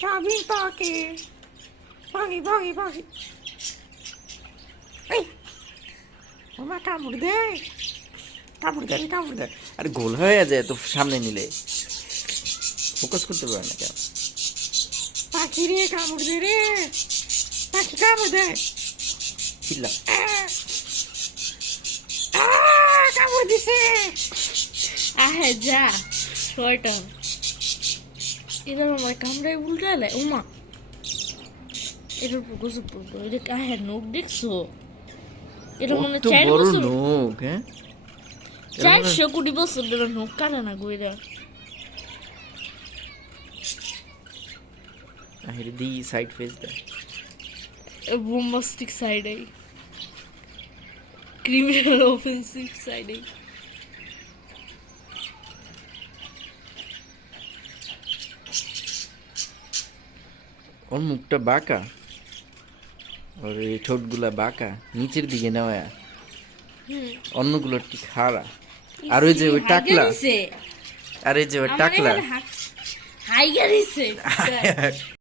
চাবি পাকে পাখি পাখি পাখি এই ওমা কামড় দে কামড় দে। আরে গোল হয়ে যায় তো সামনে নিলে ফোকাস করতে পারে না কেন? পাখি রে কামড় দে রে পাখি কামড় দে চিল্লা কামড় দিছে আহে যা শয়তান এবার আমার কামড়ায় উল্টালে উমা এটার উপর গোসল পড়বো এটা আহে নখ দেখছো এটা মনে কত 4 বড় বছর নখ, হ্যাঁ 400 কোটি বছর ধরে নখ কাটে না গইরা আরে দি সাইড ফেস দে বোম্বাস্টিক সাইডে ক্রিমিনাল অফেন্সিভ সাইডে ওর মুখটা বাঁকা, ওর এই ঠোঁটগুলা বাঁকা নিচের দিকে নেওয়া, অন্যগুলোর কি খাড়া। আর ওই যে ওই টাকলা, আর এই যে ওই টাকলা হাইগা দিছে